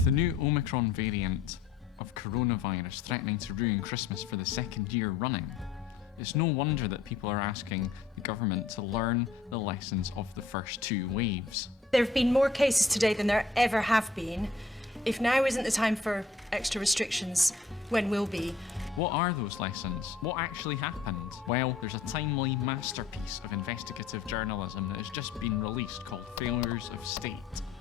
With the new Omicron variant of coronavirus threatening to ruin Christmas for the second year running, it's no wonder that people are asking the government to learn the lessons of the first two waves. There have been more cases today than there ever have been. If now isn't the time for extra restrictions, when will be? What are those lessons? What actually happened? Well, there's a timely masterpiece of investigative journalism that has just been released called Failures of State.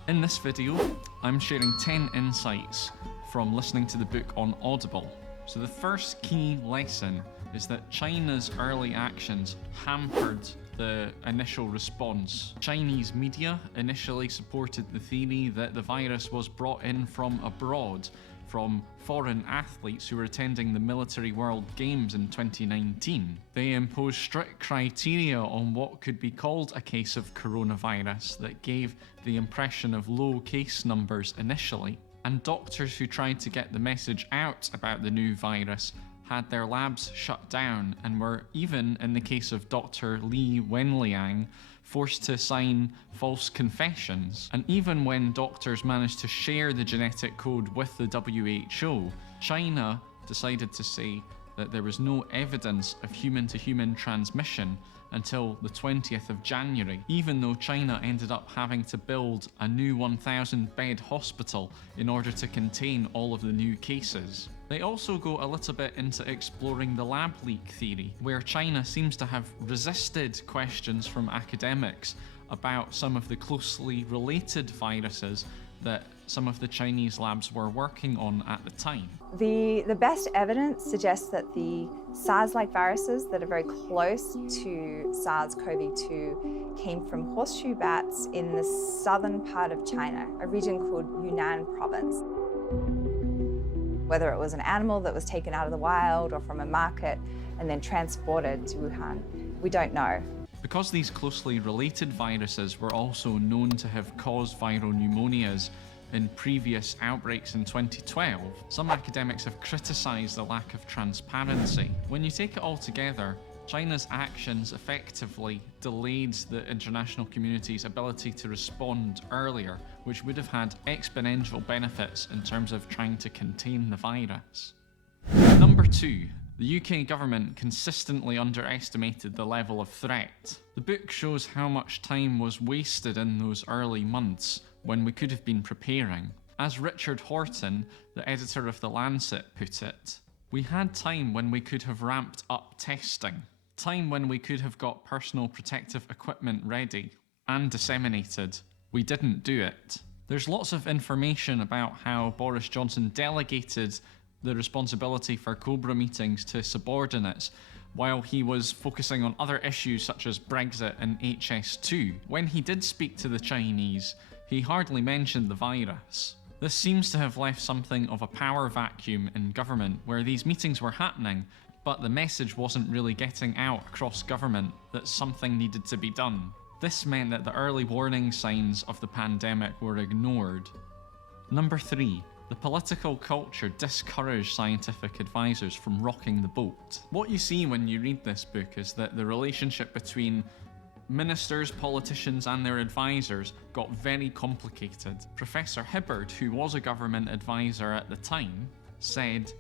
In this video, I'm sharing 10 insights from listening to the book on Audible. So the first key lesson is that China's early actions hampered the initial response. Chinese media initially supported the theory that the virus was brought in from abroad, from foreign athletes who were attending the Military World Games in 2019. They imposed strict criteria on what could be called a case of coronavirus that gave the impression of low case numbers initially. And doctors who tried to get the message out about the new virus had their labs shut down and were, even in the case of Dr. Li Wenliang, forced to sign false confessions. And even when doctors managed to share the genetic code with the WHO, China decided to say that there was no evidence of human-to-human transmission until the 20th of January, even though China ended up having to build a new 1,000-bed hospital in order to contain all of the new cases. They also go a little bit into exploring the lab leak theory, where China seems to have resisted questions from academics about some of the closely related viruses that some of the Chinese labs were working on at the time. The best evidence suggests that the SARS-like viruses that are very close to SARS-CoV-2 came from horseshoe bats in the southern part of China, a region called Yunnan province. Whether it was an animal that was taken out of the wild or from a market and then transported to Wuhan, we don't know. Because these closely related viruses were also known to have caused viral pneumonias in previous outbreaks in 2012, some academics have criticised the lack of transparency. When you take it all together, China's actions effectively delayed the international community's ability to respond earlier, which would have had exponential benefits in terms of trying to contain the virus. Number 2. The UK government consistently underestimated the level of threat. The book shows how much time was wasted in those early months when we could have been preparing. As Richard Horton, the editor of The Lancet, put it, we had time when we could have ramped up testing, time when we could have got personal protective equipment ready and disseminated. We didn't do it. There's lots of information about how Boris Johnson delegated the responsibility for Cobra meetings to subordinates while he was focusing on other issues such as Brexit and HS2. When he did speak to the Chinese, he hardly mentioned the virus. This seems to have left something of a power vacuum in government where these meetings were happening, but the message wasn't really getting out across government that something needed to be done. This meant that the early warning signs of the pandemic were ignored. Number 3. The political culture discouraged scientific advisors from rocking the boat. What you see when you read this book is that the relationship between ministers, politicians and their advisors got very complicated. Professor Hibbard, who was a government advisor at the time, said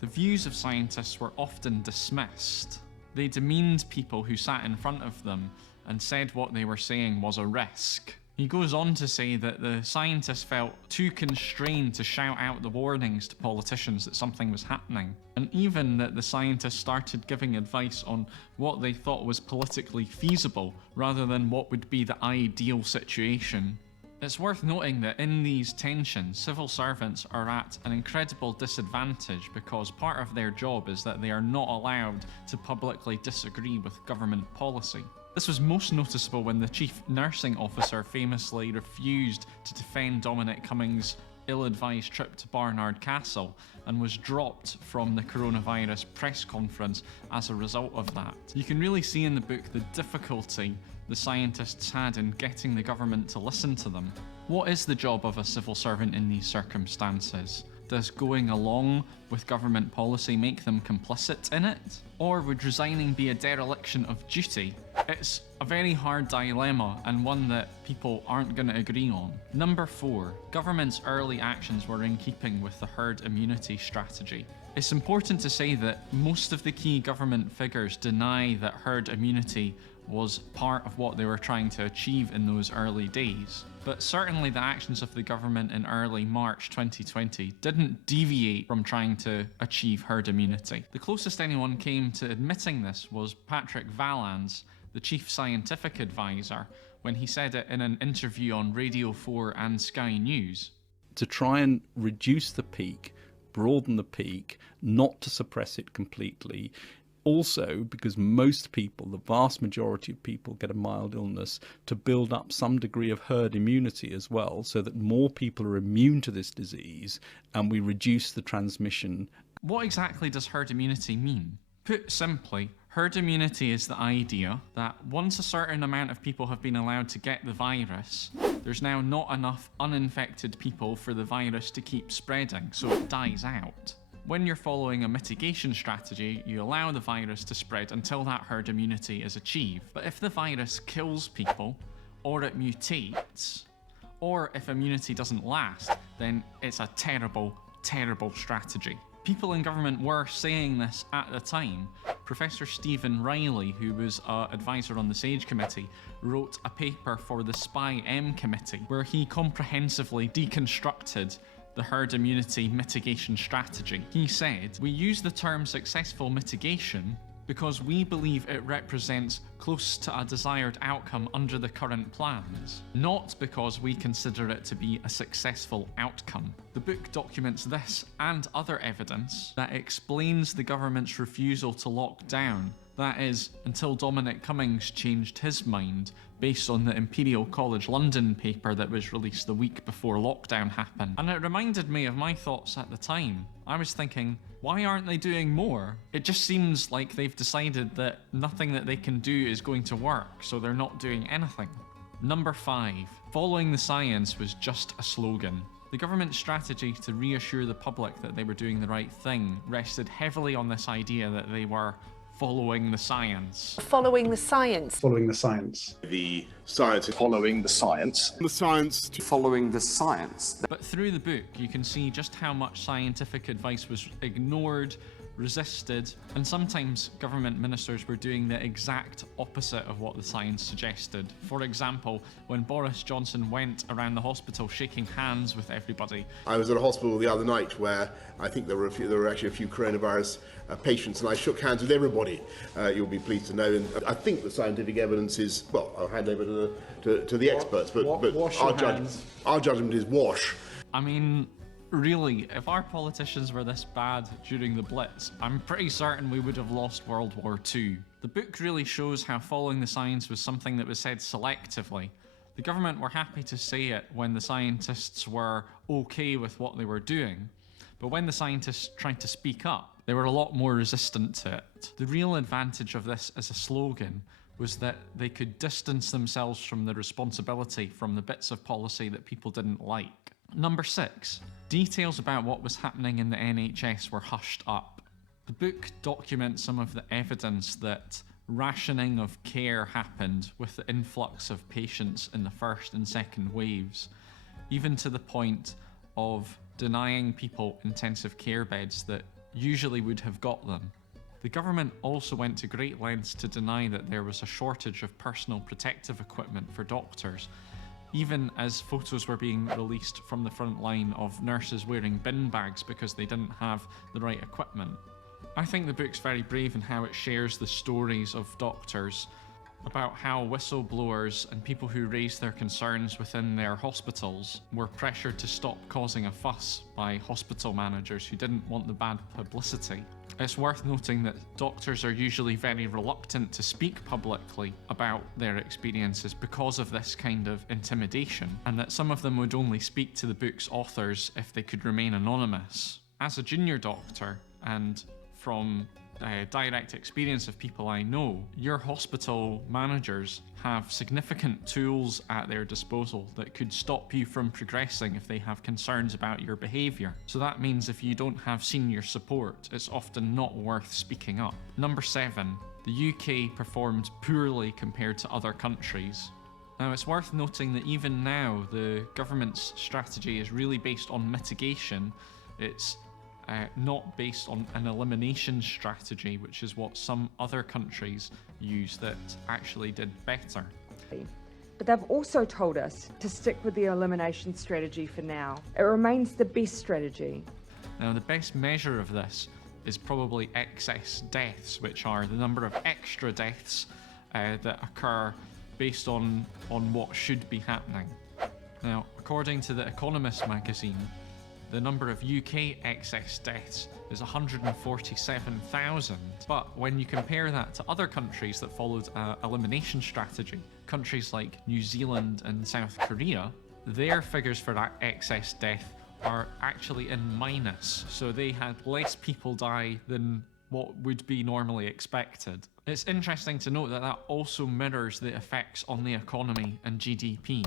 the views of scientists were often dismissed. They demeaned people who sat in front of them and said what they were saying was a risk. He goes on to say that the scientists felt too constrained to shout out the warnings to politicians that something was happening, and even that the scientists started giving advice on what they thought was politically feasible rather than what would be the ideal situation. It's worth noting that in these tensions, civil servants are at an incredible disadvantage because part of their job is that they are not allowed to publicly disagree with government policy. This was most noticeable when the chief nursing officer famously refused to defend Dominic Cummings' ill-advised trip to Barnard Castle and was dropped from the coronavirus press conference as a result of that. You can really see in the book the difficulty the scientists had in getting the government to listen to them. What is the job of a civil servant in these circumstances? Does going along with government policy make them complicit in it? Or would resigning be a dereliction of duty? It's a very hard dilemma and one that people aren't going to agree on. Number 4, government's early actions were in keeping with the herd immunity strategy. It's important to say that most of the key government figures deny that herd immunity was part of what they were trying to achieve in those early days. But certainly the actions of the government in early March 2020 didn't deviate from trying to achieve herd immunity. The closest anyone came to admitting this was Patrick Vallance, the chief scientific advisor, when he said it in an interview on Radio 4 and Sky News. To try and reduce the peak, broaden the peak, not to suppress it completely. Also, because most people, the vast majority of people, get a mild illness, to build up some degree of herd immunity as well, so that more people are immune to this disease and we reduce the transmission. What exactly does herd immunity mean? Put simply, herd immunity is the idea that once a certain amount of people have been allowed to get the virus, there's now not enough uninfected people for the virus to keep spreading, so it dies out. When you're following a mitigation strategy, you allow the virus to spread until that herd immunity is achieved. But if the virus kills people, or it mutates, or if immunity doesn't last, then it's a terrible, terrible strategy. People in government were saying this at the time. Professor Stephen Riley, who was an advisor on the SAGE committee, wrote a paper for the SPY-M committee where he comprehensively deconstructed the herd immunity mitigation strategy. He said, "We use the term successful mitigation because we believe it represents close to a desired outcome under the current plans, not because we consider it to be a successful outcome." The book documents this and other evidence that explains the government's refusal to lock down. That is, until Dominic Cummings changed his mind based on the Imperial College London paper that was released the week before lockdown happened. And it reminded me of my thoughts at the time. I was thinking, why aren't they doing more? It just seems like they've decided that nothing that they can do is going to work, so they're not doing anything. Number 5, following the science was just a slogan. The government's strategy to reassure the public that they were doing the right thing rested heavily on this idea that they were following the science. Following the science. Following the science. The science is following the science. The science. Following the science. But through the book, you can see just how much scientific advice was ignored, resisted, and sometimes government ministers were doing the exact opposite of what the science suggested. For example, when Boris Johnson went around the hospital shaking hands with everybody. I was at a hospital the other night where I think there were actually a few coronavirus patients, and I shook hands with everybody, you'll be pleased to know. And I think the scientific evidence is, well, I'll hand over to the experts, but our judgment is wash. I mean, really, if our politicians were this bad during the Blitz, I'm pretty certain we would have lost World War II. The book really shows how following the science was something that was said selectively. The government were happy to say it when the scientists were okay with what they were doing, but when the scientists tried to speak up, they were a lot more resistant to it. The real advantage of this as a slogan was that they could distance themselves from the responsibility from the bits of policy that people didn't like. Number 6, details about what was happening in the NHS were hushed up. The book documents some of the evidence that rationing of care happened with the influx of patients in the first and second waves, even to the point of denying people intensive care beds that usually would have got them. The government also went to great lengths to deny that there was a shortage of personal protective equipment for doctors, even as photos were being released from the front line of nurses wearing bin bags because they didn't have the right equipment. I think the book's very brave in how it shares the stories of doctors about how whistleblowers and people who raised their concerns within their hospitals were pressured to stop causing a fuss by hospital managers who didn't want the bad publicity. It's worth noting that doctors are usually very reluctant to speak publicly about their experiences because of this kind of intimidation, and that some of them would only speak to the book's authors if they could remain anonymous. As a junior doctor, and from direct experience of people I know, your hospital managers have significant tools at their disposal that could stop you from progressing if they have concerns about your behaviour. So that means if you don't have senior support, it's often not worth speaking up. Number 7, the UK performed poorly compared to other countries. Now, it's worth noting that even now, the government's strategy is really based on mitigation. It's not based on an elimination strategy, which is what some other countries use that actually did better. But they've also told us to stick with the elimination strategy for now. It remains the best strategy. Now, the best measure of this is probably excess deaths, which are the number of extra deaths that occur based on what should be happening. Now, according to The Economist magazine, the number of UK excess deaths is 147,000. But when you compare that to other countries that followed an elimination strategy, countries like New Zealand and South Korea, their figures for that excess death are actually in minus. So they had less people die than what would be normally expected. It's interesting to note that that also mirrors the effects on the economy and GDP.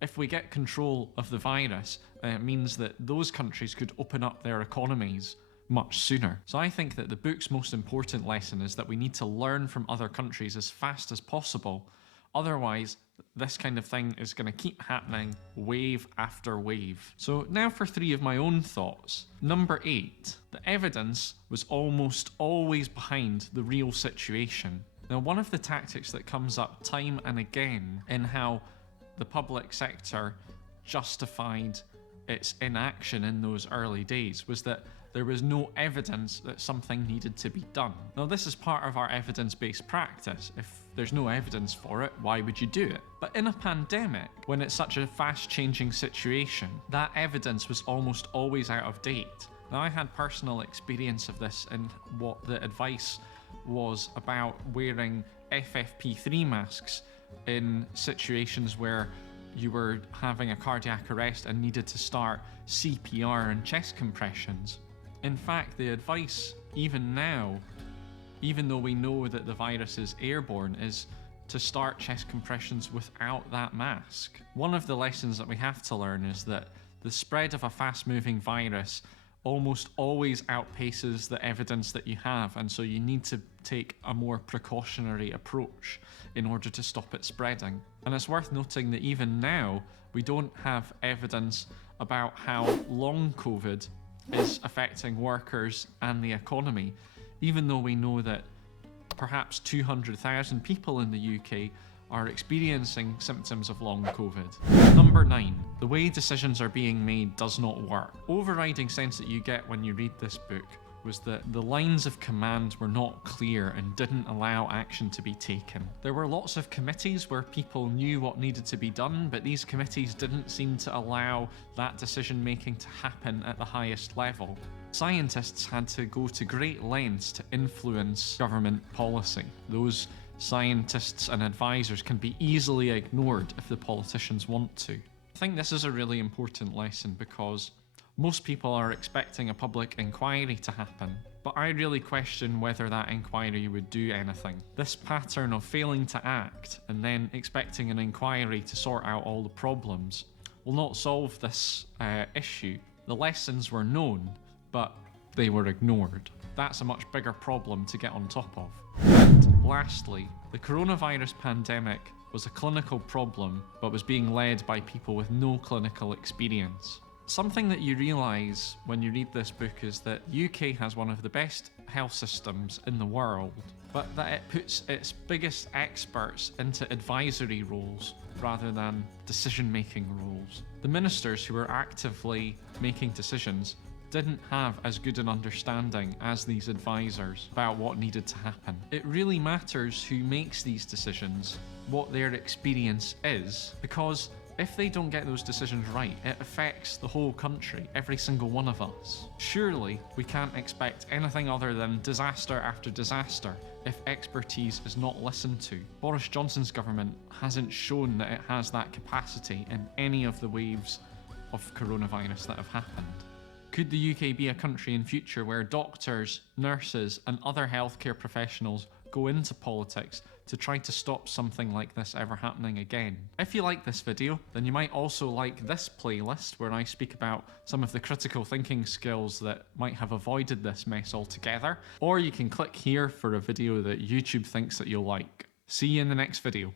If we get control of the virus, it means that those countries could open up their economies much sooner. So I think that the book's most important lesson is that we need to learn from other countries as fast as possible. Otherwise, this kind of thing is going to keep happening wave after wave. So now for 3 of my own thoughts. Number 8, the evidence was almost always behind the real situation. Now, one of the tactics that comes up time and again in how the public sector justified its inaction in those early days was that there was no evidence that something needed to be done. Now, this is part of our evidence-based practice. If there's no evidence for it, why would you do it? But in a pandemic, when it's such a fast-changing situation, that evidence was almost always out of date. Now, I had personal experience of this in what the advice was about wearing FFP3 masks in situations where you were having a cardiac arrest and needed to start CPR and chest compressions. In fact, the advice, even now, even though we know that the virus is airborne, is to start chest compressions without that mask. One of the lessons that we have to learn is that the spread of a fast-moving virus almost always outpaces the evidence that you have, and so you need to take a more precautionary approach in order to stop it spreading. And it's worth noting that even now, we don't have evidence about how long COVID is affecting workers and the economy, even though we know that perhaps 200,000 people in the UK are experiencing symptoms of long COVID. Number 9, the way decisions are being made does not work. Overriding sense that you get when you read this book was that the lines of command were not clear and didn't allow action to be taken. There were lots of committees where people knew what needed to be done, but these committees didn't seem to allow that decision making to happen at the highest level. Scientists had to go to great lengths to influence government policy. Those scientists and advisors can be easily ignored if the politicians want to. I think this is a really important lesson because most people are expecting a public inquiry to happen, but I really question whether that inquiry would do anything. This pattern of failing to act and then expecting an inquiry to sort out all the problems will not solve this issue. The lessons were known, but they were ignored. That's a much bigger problem to get on top of. And lastly, the coronavirus pandemic was a clinical problem, but was being led by people with no clinical experience. Something that you realise when you read this book is that UK has one of the best health systems in the world, but that it puts its biggest experts into advisory roles rather than decision-making roles. The ministers who were actively making decisions didn't have as good an understanding as these advisors about what needed to happen. It really matters who makes these decisions, what their experience is, because if they don't get those decisions right, it affects the whole country, every single one of us. Surely we can't expect anything other than disaster after disaster if expertise is not listened to. Boris Johnson's government hasn't shown that it has that capacity in any of the waves of coronavirus that have happened. Could the UK be a country in future where doctors, nurses, and other healthcare professionals go into politics to try to stop something like this ever happening again? If you like this video, then you might also like this playlist where I speak about some of the critical thinking skills that might have avoided this mess altogether, or you can click here for a video that YouTube thinks that you'll like. See you in the next video.